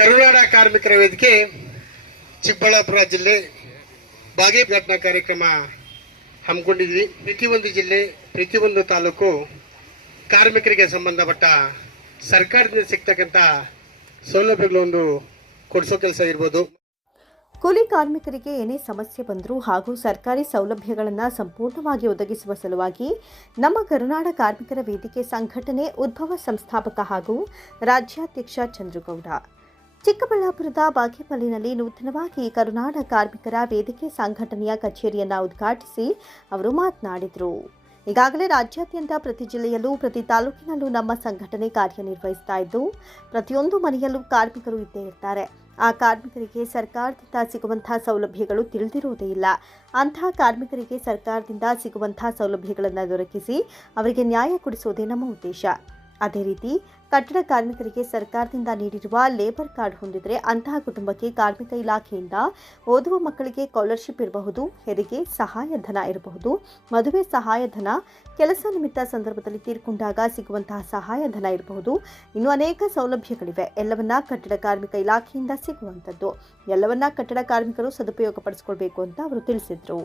ಕರುನಾಡ ಕಾರ್ಮಿಕರ ವೇದಿಕೆ ಚಿಕ್ಕಬಳ್ಳಾಪುರ ಜಿಲ್ಲೆ ಬಾಗೇಪಲ್ಲಿ ಘಟನಾ ಕಾರ್ಯಕ್ರಮ ಹಮ್ಮಿಕೊಂಡಿದ್ವಿ. ಪ್ರತಿಯೊಂದು ಜಿಲ್ಲೆ ಪ್ರತಿಯೊಂದು ತಾಲೂಕು ಕಾರ್ಮಿಕರಿಗೆ ಸಂಬಂಧಪಟ್ಟ ಸರ್ಕಾರದಿಂದ ಸಿಗ್ತಕ್ಕಂಥ ಸೌಲಭ್ಯಗಳನ್ನು ಕೊಡಿಸೋ ಕೆಲಸ ಇರ್ಬೋದು. ಕೂಲಿ ಕಾರ್ಮಿಕರಿಗೆ ಏನೇ ಸಮಸ್ಯೆ ಬಂದರೂ ಹಾಗೂ ಸರ್ಕಾರಿ ಸೌಲಭ್ಯಗಳನ್ನು ಸಂಪೂರ್ಣವಾಗಿ ಒದಗಿಸುವ ಸಲುವಾಗಿ ನಮ್ಮ ಕರುನಾಡ ಕಾರ್ಮಿಕರ ವೇದಿಕೆ ಸಂಘಟನೆ ಉದ್ಭವ ಸಂಸ್ಥಾಪಕ ಹಾಗೂ ರಾಜ್ಯಾಧ್ಯಕ್ಷ ಚಂದ್ರಗೌಡ ಚಿಕ್ಕಬಳ್ಳಾಪುರದ ಬಾಗೇಪಲ್ಲಿನಲ್ಲಿ ನೂತನವಾಗಿ ಕರುನಾಡ ಕಾರ್ಮಿಕರ ವೇದಿಕೆ ಸಂಘಟನೆಯ ಕಚೇರಿಯನ್ನು ಉದ್ಘಾಟಿಸಿ ಅವರು ಮಾತನಾಡಿದರು. ಈಗಾಗಲೇ ರಾಜ್ಯಾದ್ಯಂತ ಪ್ರತಿ ಜಿಲ್ಲೆಯಲ್ಲೂ ಪ್ರತಿ ತಾಲೂಕಿನಲ್ಲೂ ನಮ್ಮ ಸಂಘಟನೆ ಕಾರ್ಯನಿರ್ವಹಿಸ್ತಾ ಇದ್ದು ಪ್ರತಿಯೊಂದು ಮನೆಯಲ್ಲೂ ಕಾರ್ಮಿಕರು ಇದ್ದೇ ಇರ್ತಾರೆ. ಆ ಕಾರ್ಮಿಕರಿಗೆ ಸರ್ಕಾರದಿಂದ ಸಿಗುವಂತಹ ಸೌಲಭ್ಯಗಳು ತಿಳಿದಿರುವುದೇ ಇಲ್ಲ. ಅಂತಹ ಕಾರ್ಮಿಕರಿಗೆ ಸರ್ಕಾರದಿಂದ ಸಿಗುವಂತಹ ಸೌಲಭ್ಯಗಳನ್ನು ದೊರಕಿಸಿ ಅವರಿಗೆ ನ್ಯಾಯ ಕೊಡಿಸುವುದೇ ನಮ್ಮ ಉದ್ದೇಶ. ಅದೇ ರೀತಿ ಕಟ್ಟಡ ಕಾರ್ಮಿಕರಿಗೆ ಸರ್ಕಾರದಿಂದ ನೀಡಿರುವ ಲೇಬರ್ ಕಾರ್ಡ್ ಹೊಂದಿದರೆ ಅಂತಹ ಕುಟುಂಬಕ್ಕೆ ಕಾರ್ಮಿಕ ಇಲಾಖೆಯಿಂದ ಓದುವ ಮಕ್ಕಳಿಗೆ ಸ್ಕಾಲರ್ಶಿಪ್ ಇರಬಹುದು, ಹೆರಿಗೆ ಸಹಾಯಧನ ಇರಬಹುದು, ಮದುವೆ ಸಹಾಯಧನ, ಕೆಲಸ ನಿಮಿತ್ತ ಸಂದರ್ಭದಲ್ಲಿ ತೀರ್ಕೊಂಡಾಗ ಸಿಗುವಂತಹ ಸಹಾಯಧನ ಇರಬಹುದು. ಇನ್ನು ಅನೇಕ ಸೌಲಭ್ಯಗಳಿವೆ. ಎಲ್ಲವನ್ನ ಕಟ್ಟಡ ಕಾರ್ಮಿಕ ಇಲಾಖೆಯಿಂದ ಸಿಗುವಂಥದ್ದು. ಎಲ್ಲವನ್ನ ಕಟ್ಟಡ ಕಾರ್ಮಿಕರು ಸದುಪಯೋಗ ಪಡಿಸಿಕೊಳ್ಬೇಕು ಅಂತ ಅವರು ತಿಳಿಸಿದರು.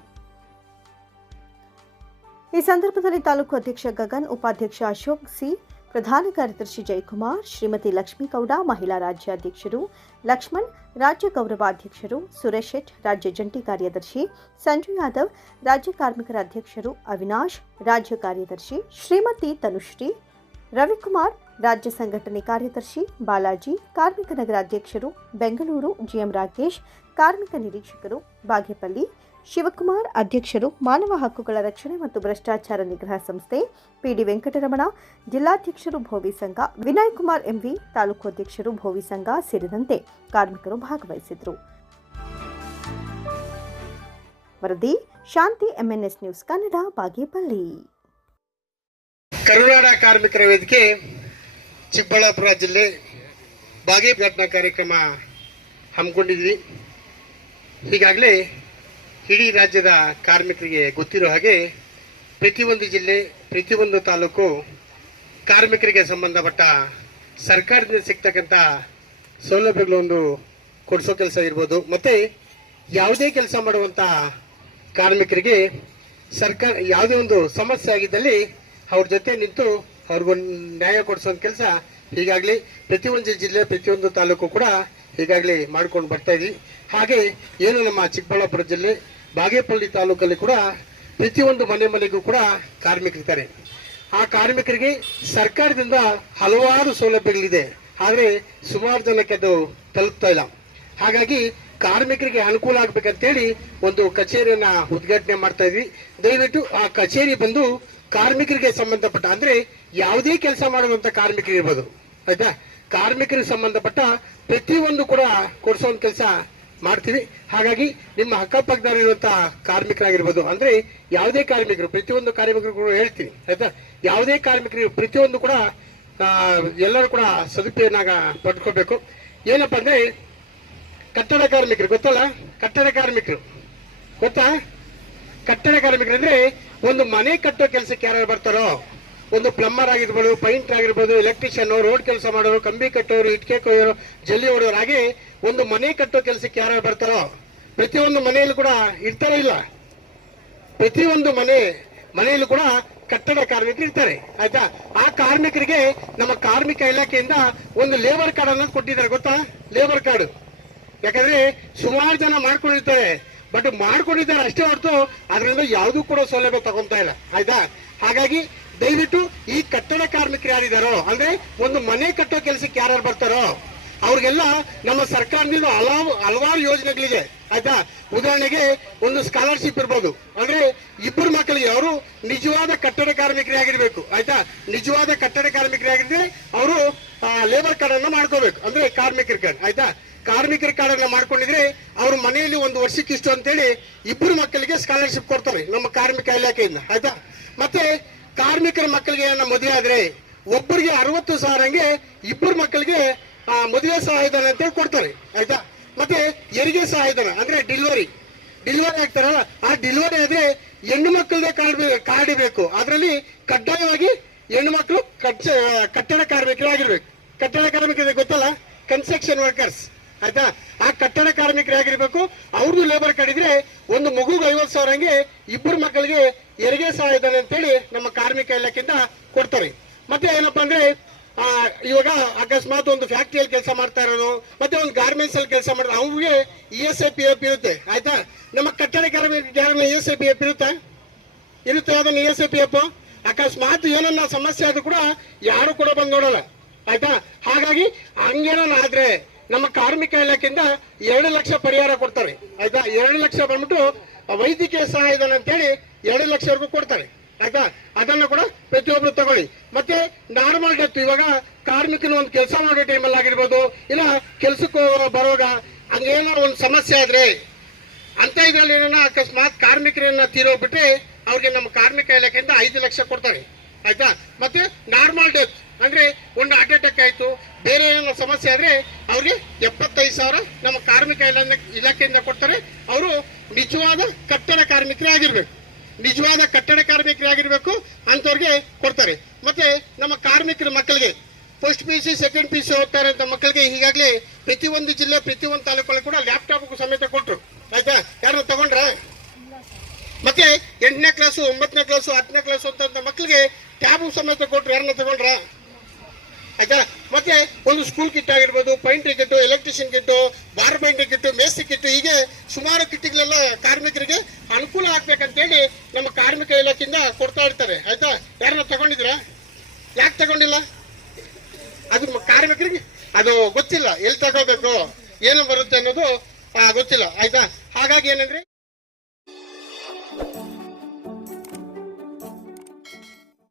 ಈ ಸಂದರ್ಭದಲ್ಲಿ ತಾಲೂಕು ಅಧ್ಯಕ್ಷ ಗಗನ್, ಉಪಾಧ್ಯಕ್ಷ ಅಶೋಕ್ ಸಿ, ಪ್ರಧಾನ ಕಾರ್ಯದರ್ಶಿ ಜಯಕುಮಾರ್, ಶ್ರೀಮತಿ ಲಕ್ಷ್ಮೀಗೌಡ, ಮಹಿಳಾ ರಾಜ್ಯಾಧ್ಯಕ್ಷರು ಲಕ್ಷ್ಮಣ್, ರಾಜ್ಯ ಗೌರವಾಧ್ಯಕ್ಷರು ಸುರೇಶ್ ಶೆಟ್, ರಾಜ್ಯ ಜಂಟಿ ಕಾರ್ಯದರ್ಶಿ ಸಂಜು ಯಾದವ್, ರಾಜ್ಯ ಕಾರ್ಮಿಕರ ಅಧ್ಯಕ್ಷರು ಅವಿನಾಶ್, ರಾಜ್ಯ ಕಾರ್ಯದರ್ಶಿ ಶ್ರೀಮತಿ ತನುಶ್ರೀ, ರವಿಕುಮಾರ್, ರಾಜ್ಯ ಸಂಘಟನೆ ಕಾರ್ಯದರ್ಶಿ ಬಾಲಾಜಿ, ಕಾರ್ಮಿಕ ನಗರ ಅಧ್ಯಕ್ಷರು ಬೆಂಗಳೂರು ಜಿಎಂ ರಾಕೇಶ್, ಕಾರ್ಮಿಕ ನಿರೀಕ್ಷಕರು ಬಾಗೇಪಲ್ಲಿ ಶಿವಕುಮಾರ್, ಅಧ್ಯಕ್ಷರು ಮಾನವ ಹಕ್ಕುಗಳ ರಕ್ಷಣೆ ಮತ್ತು ಭ್ರಷ್ಟಾಚಾರ ನಿಗ್ರಹ ಸಂಸ್ಥೆ ಪಿಡಿ ವೆಂಕಟರಮಣ, ಜಿಲ್ಲಾಧ್ಯಕ್ಷರು ಭೋವಿ ಸಂಘ ವಿನಯ್ ಕುಮಾರ್ ಎಂವಿ, ತಾಲೂಕು ಅಧ್ಯಕ್ಷರು ಭೋವಿ ಸಂಘ ಸೇರಿದಂತೆ ಕಾರ್ಮಿಕರು ಭಾಗವಹಿಸಿದರು. ವರದಿ ಶಾಂತಿ, ಎಂಎನ್ಎಸ್ ನ್ಯೂಸ್ ಕನ್ನಡ, ಬಾಗೇಪಲ್ಲಿ. ಕರುನಾಡ ಕಾರ್ಮಿಕರ ವೇದಿಕೆ ಚಿಕ್ಕಬಳ್ಳಾಪುರ ಜಿಲ್ಲೆ ಬಾಗೇಪಲ್ಲಿ ಘಟನಾ ಕಾರ್ಯಕ್ರಮ ಹಮ್ಮಿಕೊಂಡಿದ್ವಿ. ಈಗಾಗಲೇ ಇಡೀ ರಾಜ್ಯದ ಕಾರ್ಮಿಕರಿಗೆ ಗೊತ್ತಿರೋ ಹಾಗೆ ಪ್ರತಿಯೊಂದು ಜಿಲ್ಲೆ ಪ್ರತಿಯೊಂದು ತಾಲೂಕು ಕಾರ್ಮಿಕರಿಗೆ ಸಂಬಂಧಪಟ್ಟ ಸರ್ಕಾರದಿಂದ ಸಿಗ್ತಕ್ಕಂಥ ಸೌಲಭ್ಯಗಳನ್ನು ಕೊಡಿಸೋ ಕೆಲಸ ಇರ್ಬೋದು. ಮತ್ತು ಯಾವುದೇ ಕೆಲಸ ಮಾಡುವಂಥ ಕಾರ್ಮಿಕರಿಗೆ ಸರ್ಕಾರ ಯಾವುದೇ ಒಂದು ಸಮಸ್ಯೆ ಆಗಿದ್ದಲ್ಲಿ ಅವ್ರ ಜೊತೆ ನಿಂತು ಅವ್ರಿಗೊಂದು ನ್ಯಾಯ ಕೊಡಿಸೋ ಕೆಲಸ ಈಗಾಗಲೇ ಪ್ರತಿಯೊಂದು ಜಿಲ್ಲೆ ಪ್ರತಿಯೊಂದು ತಾಲೂಕು ಕೂಡ ಈಗಾಗಲೇ ಮಾಡ್ಕೊಂಡು ಬರ್ತಾ ಇದ್ವಿ. ಹಾಗೆ ಏನು ನಮ್ಮ ಚಿಕ್ಕಬಳ್ಳಾಪುರ ಜಿಲ್ಲೆ ಬಾಗೇಪಲ್ಲಿ ತಾಲೂಕಲ್ಲಿ ಕೂಡ ಪ್ರತಿಯೊಂದು ಮನೆಗೂ ಕೂಡ ಕಾರ್ಮಿಕರಿದ್ದಾರೆ. ಆ ಕಾರ್ಮಿಕರಿಗೆ ಸರ್ಕಾರದಿಂದ ಹಲವಾರು ಸೌಲಭ್ಯಗಳಿದೆ, ಆದರೆ ಸುಮಾರು ಜನಕ್ಕೆ ಅದು ತಲುಪ್ತಾ ಇಲ್ಲ. ಹಾಗಾಗಿ ಕಾರ್ಮಿಕರಿಗೆ ಅನುಕೂಲ ಆಗ್ಬೇಕಂತೇಳಿ ಒಂದು ಕಚೇರಿಯನ್ನ ಉದ್ಘಾಟನೆ ಮಾಡ್ತಾ ಇದ್ವಿ. ದಯವಿಟ್ಟು ಆ ಕಚೇರಿ ಬಂದು ಕಾರ್ಮಿಕರಿಗೆ ಸಂಬಂಧಪಟ್ಟ ಅಂದ್ರೆ ಯಾವುದೇ ಕೆಲಸ ಮಾಡುವಂತ ಕಾರ್ಮಿಕರು ಇರ್ಬೋದು, ಆಯ್ತಾ, ಕಾರ್ಮಿಕರಿಗೆ ಸಂಬಂಧಪಟ್ಟ ಪ್ರತಿಯೊಂದು ಕೂಡ ಕೊಡಿಸೋ ಕೆಲಸ ಮಾಡ್ತೀವಿ. ಹಾಗಾಗಿ ನಿಮ್ಮ ಅಕ್ಕಪಕ್ಕದಲ್ಲಿರುವಂತಹ ಕಾರ್ಮಿಕರಾಗಿರ್ಬೋದು, ಅಂದ್ರೆ ಯಾವುದೇ ಕಾರ್ಮಿಕರು ಪ್ರತಿಯೊಂದು ಕಾರ್ಮಿಕರು ಹೇಳ್ತೀನಿ, ಆಯ್ತಾ, ಯಾವುದೇ ಕಾರ್ಮಿಕರು ಪ್ರತಿಯೊಂದು ಕೂಡ ಎಲ್ಲರೂ ಕೂಡ ಸದುಪಯೋಗ ಪಡ್ಕೋಬೇಕು. ಏನಪ್ಪಾ ಅಂದ್ರೆ ಕಟ್ಟಡ ಕಾರ್ಮಿಕರು ಗೊತ್ತಲ್ಲ, ಕಟ್ಟಡ ಕಾರ್ಮಿಕರು ಗೊತ್ತಾ? ಕಟ್ಟಡ ಕಾರ್ಮಿಕರು ಅಂದ್ರೆ ಒಂದು ಮನೆ ಕಟ್ಟೋ ಕೆಲಸಕ್ಕೆ ಯಾರು ಬರ್ತಾರೋ, ಒಂದು ಪ್ಲಂಬರ್ ಆಗಿರ್ಬೋದು, ಪೈಂಟರ್ ಆಗಿರ್ಬೋದು, ಎಲೆಕ್ಟ್ರಿಷಿಯನ್, ರೋಡ್ ಕೆಲಸ ಮಾಡೋರು, ಕಂಬಿ ಕಟ್ಟೋರು, ಇಟ್ಕೆ ಕೊಯ್ಯೋರು, ಜಲ್ಲಿ ಹೊಡೆಯೋರು, ಹಾಗೆ ಒಂದು ಮನೆ ಕಟ್ಟೋ ಕೆಲಸಕ್ಕೆ ಯಾರು ಬರ್ತಾರೋ ಪ್ರತಿಯೊಂದು ಮನೆಯಲ್ಲೂ ಕೂಡ ಇರ್ತಾರೋ ಇಲ್ಲ, ಪ್ರತಿಯೊಂದು ಮನೆಯಲ್ಲೂ ಕೂಡ ಕಟ್ಟಡ ಕಾರ್ಮಿಕರು ಇರ್ತಾರೆ, ಆಯ್ತಾ. ಆ ಕಾರ್ಮಿಕರಿಗೆ ನಮ್ಮ ಕಾರ್ಮಿಕ ಇಲಾಖೆಯಿಂದ ಒಂದು ಲೇಬರ್ ಕಾರ್ಡ್ ಅನ್ನೋದು ಕೊಟ್ಟಿದ್ದಾರೆ, ಗೊತ್ತಾ? Labour card. ಯಾಕಂದ್ರೆ ಸುಮಾರು ಜನ ಮಾಡ್ಕೊಂಡಿರ್ತಾರೆ, ಬಟ್ ಮಾಡ್ಕೊಂಡಿದ್ದಾರೆ ಅಷ್ಟೇ ಹೊರತು ಅದರಿಂದ ಯಾವುದೂ ಕೂಡ ಸೌಲಭ್ಯ ತಗೊಂತಾ ಇಲ್ಲ, ಆಯ್ತಾ. ಹಾಗಾಗಿ ದಯವಿಟ್ಟು ಈ ಕಟ್ಟಡ ಕಾರ್ಮಿಕರು ಯಾರಿದಾರೋ, ಅಂದ್ರೆ ಒಂದು ಮನೆ ಕಟ್ಟೋ ಕೆಲಸಕ್ಕೆ ಯಾರು ಬರ್ತಾರೋ ಅವ್ರಿಗೆಲ್ಲ ನಮ್ಮ ಸರ್ಕಾರದಿಂದ ಹಲವಾರು ಯೋಜನೆಗಳಿದೆ, ಆಯ್ತಾ. ಉದಾಹರಣೆಗೆ ಒಂದು ಸ್ಕಾಲರ್ಶಿಪ್ ಇರ್ಬೋದು, ಅಂದ್ರೆ ಇಬ್ಬರು ಮಕ್ಕಳಿಗೆ ಅವರು ನಿಜವಾದ ಕಟ್ಟಡ ಕಾರ್ಮಿಕರೇ ಆಗಿರ್ಬೇಕು, ಆಯ್ತಾ. ನಿಜವಾದ ಕಟ್ಟಡ ಕಾರ್ಮಿಕರೇ ಆಗಿದ್ರೆ ಅವರು ಲೇಬರ್ ಕಾರ್ಡ್ ಅನ್ನ ಮಾಡ್ಕೋಬೇಕು, ಅಂದ್ರೆ ಕಾರ್ಮಿಕರ ಕಾರ್ಡ್, ಆಯ್ತಾ. ಕಾರ್ಮಿಕರ ಕಾರ್ಡ್ ಅನ್ನ ಮಾಡ್ಕೊಂಡಿದ್ರೆ ಅವ್ರ ಮನೆಯಲ್ಲಿ ಒಂದು ವರ್ಷಕ್ಕೆ ಇಷ್ಟು ಅಂತೇಳಿ ಇಬ್ಬರು ಮಕ್ಕಳಿಗೆ ಸ್ಕಾಲರ್ಶಿಪ್ ಕೊಡ್ತಾರೆ ನಮ್ಮ ಕಾರ್ಮಿಕ ಇಲಾಖೆಯಿಂದ, ಆಯ್ತಾ. ಮತ್ತೆ ಕಾರ್ಮಿಕರ ಮಕ್ಕಳಿಗೆ ಮದುವೆ ಆದ್ರೆ ಒಬ್ಬರಿಗೆ 60,000 ಇಬ್ಬರು ಮಕ್ಕಳಿಗೆ ಮದುವೆ ಸಹಾಯಧನ ಅಂತ ಕೊಡ್ತಾರೆ, ಆಯ್ತಾ. ಮತ್ತೆ ಹೆರಿಗೆ ಸಹಾಯಧನ ಅಂದ್ರೆ ಡೆಲಿವರಿ ಆಗ್ತಾರಲ್ಲ, ಆ ಡೆಲಿವರಿ ಆದ್ರೆ ಹೆಣ್ಣು ಮಕ್ಕಳದೇ ಕಾರ್ಡ್ ಬೇಕು. ಅದರಲ್ಲಿ ಕಡ್ಡಾಯವಾಗಿ ಹೆಣ್ಣು ಮಕ್ಕಳು ಕಟ್ಟಡ ಕಾರ್ಮಿಕರಾಗಿರ್ಬೇಕು. ಕಟ್ಟಡ ಕಾರ್ಮಿಕರಿಗೆ ಗೊತ್ತಲ್ಲ, ಕನ್ಸ್ಟ್ರಕ್ಷನ್ ವರ್ಕರ್ಸ್ ಆಯ್ತಾ, ಆ ಕಟ್ಟಡ ಕಾರ್ಮಿಕರಾಗಿರ್ಬೇಕು. ಅವ್ರದ್ದು ಲೇಬರ್ ಕಡಿದ್ರೆ ಒಂದು ಮಗುಗೆ 50,000 ಹಂಗೆ ಇಬ್ಬರು ಮಕ್ಕಳಿಗೆ ಹೆರಿಗೆ ಸಹಾಯಧನ ಅಂತೇಳಿ ನಮ್ಮ ಕಾರ್ಮಿಕ ಇಲಾಖೆಯಿಂದ ಕೊಡ್ತಾರೆ. ಮತ್ತೆ ಏನಪ್ಪಾ ಅಂದ್ರೆ ಇವಾಗ ಅಕಸ್ಮಾತ್ ಒಂದು ಫ್ಯಾಕ್ಟ್ರಿಯಲ್ಲಿ ಕೆಲಸ ಮಾಡ್ತಾ ಇರೋದು ಮತ್ತೆ ಒಂದು ಗಾರ್ಮೆಂಟ್ಸ್ ಅಲ್ಲಿ ಕೆಲಸ ಮಾಡೋದು ಅವ್ರಿಗೆ ESI PF ಇರುತ್ತೆ ಆಯ್ತಾ. ನಮ್ಮ ಕಟ್ಟಡ ಕಾರ್ಮಿಕರಿಗೆ ESI PF ಇರುತ್ತೆ ಅದನ್ನ ESI PF. ಅಕಸ್ಮಾತ್ ಏನನ್ನ ಸಮಸ್ಯೆ ಆದ್ರೂ ಕೂಡ ಯಾರು ಕೂಡ ಬಂದು ನೋಡಲ್ಲ ಆಯ್ತಾ. ಹಾಗಾಗಿ ಹಂಗೇನಾದ್ರೆ ನಮ್ಮ ಕಾರ್ಮಿಕ ಇಲಾಖೆಯಿಂದ 2 ಲಕ್ಷ ಪರಿಹಾರ ಕೊಡ್ತಾರೆ ಆಯ್ತಾ. 2 ಲಕ್ಷ ಬಂದ್ಬಿಟ್ಟು ವೈದ್ಯಕೀಯ ಸಹಾಯಧನ ಅಂತೇಳಿ 2 ಲಕ್ಷವರೆಗೂ ಕೊಡ್ತಾರೆ ಆಯ್ತಾ. ಅದನ್ನ ಕೂಡ ಪ್ರತಿಯೊಬ್ರು ತಗೊಳ್ಳಿ. ಮತ್ತೆ ನಾರ್ಮಲ್ ಡೆತ್, ಇವಾಗ ಕಾರ್ಮಿಕನ ಒಂದು ಕೆಲಸ ಮಾಡೋ ಟೈಮಲ್ಲಿ ಆಗಿರ್ಬೋದು, ಇಲ್ಲ ಕೆಲ್ಸಕ್ಕೆ ಬರುವಾಗ ಹಂಗೇನಾದ್ರು ಒಂದು ಸಮಸ್ಯೆ ಆದ್ರೆ ಅಂತ ಇದ್ರಲ್ಲಿ ಏನೋ ಅಕಸ್ಮಾತ್ ಕಾರ್ಮಿಕರನ್ನ ತೀರೋಗ್ಬಿಟ್ರೆ ಅವ್ರಿಗೆ ನಮ್ಮ ಕಾರ್ಮಿಕ ಇಲಾಖೆಯಿಂದ 5 ಲಕ್ಷ ಕೊಡ್ತಾರೆ ಆಯ್ತಾ. ಮತ್ತೆ ನಾರ್ಮಲ್ ಡೆತ್ ಅಂದ್ರೆ ಒಂದು ಹಾರ್ಟ್ ಅಟ್ಯಾಕ್ ಆಯ್ತು, ಬೇರೆ ಏನೋ ಸಮಸ್ಯೆ ಆದ್ರೆ ಅವ್ರಿಗೆ 75,000 ನಮ್ಮ ಕಾರ್ಮಿಕ ಇಲಾಖೆಯಿಂದ ಕೊಡ್ತಾರೆ. ಅವರು ನಿಜವಾದ ಕಟ್ಟಡ ಕಾರ್ಮಿಕರೇ ಆಗಿರ್ಬೇಕು, ನಿಜವಾದ ಕಟ್ಟಡ ಕಾರ್ಮಿಕರಾಗಿರ್ಬೇಕು ಅಂತವ್ರಿಗೆ ಕೊಡ್ತಾರೆ. ಮತ್ತೆ ನಮ್ಮ ಕಾರ್ಮಿಕರ ಮಕ್ಕಳಿಗೆ ಫಸ್ಟ್ PUC ಸೆಕೆಂಡ್ PUC ಓದ್ತಾರೆ ಅಂತ ಮಕ್ಕಳಿಗೆ ಈಗಾಗಲೇ ಪ್ರತಿಯೊಂದು ಜಿಲ್ಲೆ ಪ್ರತಿಯೊಂದು ತಾಲೂಕಲ್ಲಿ ಕೂಡ ಲ್ಯಾಪ್ಟಾಪ್ ಸಮೇತ ಕೊಟ್ರು ಆಯ್ತಾ. ಯಾರು ತಗೊಂಡ್ರ? ಮತ್ತೆ 8ನೇ ಕ್ಲಾಸು 9ನೇ ಕ್ಲಾಸು 10ನೇ ಕ್ಲಾಸು ಅಂತ ಮಕ್ಕಳಿಗೆ ಟ್ಯಾಬ್ ಸಮೇತ ಕೊಟ್ರು. ಯಾರನ್ನ ತಗೊಂಡ್ರ ಆಯ್ತಾ. ಮತ್ತೆ ಒಂದು ಸ್ಕೂಲ್ ಕಿಟ್ ಆಗಿರ್ಬೋದು, ಪೈಂಟ್ರಿ ಕಿಟ್ಟು, ಎಲೆಕ್ಟ್ರಿಷಿಯನ್ ಕಿಟ್ಟು, ಬಾರ್ ಬೈಂಡ್ರಿ ಕಿಟ್ಟು, ಮೇಸ್ತ್ರಿ ಕಿಟ್ಟು, ಹೀಗೆ ಸುಮಾರು ಕಿಟ್ಗಳೆಲ್ಲ ಕಾರ್ಮಿಕರಿಗೆ ಅನುಕೂಲ ಆಗ್ಬೇಕಂತೇಳಿ ನಮ್ಮ ಕಾರ್ಮಿಕ ಇಲಾಖೆಯಿಂದ ಕೊಡ್ತಾ ಇರ್ತಾರೆ ಆಯ್ತಾ. ಯಾರನ್ನ ತಗೊಂಡಿದ್ರ? ಯಾಕೆ ತಗೊಂಡಿಲ್ಲ? ಅದು ಕಾರ್ಮಿಕರಿಗೆ ಅದು ಗೊತ್ತಿಲ್ಲ, ಎಲ್ಲಿ ತಗೋಬೇಕು ಏನು ಬರುತ್ತೆ ಅನ್ನೋದು ಗೊತ್ತಿಲ್ಲ ಆಯ್ತಾ. ಹಾಗಾಗಿ ಏನಂದ್ರೆ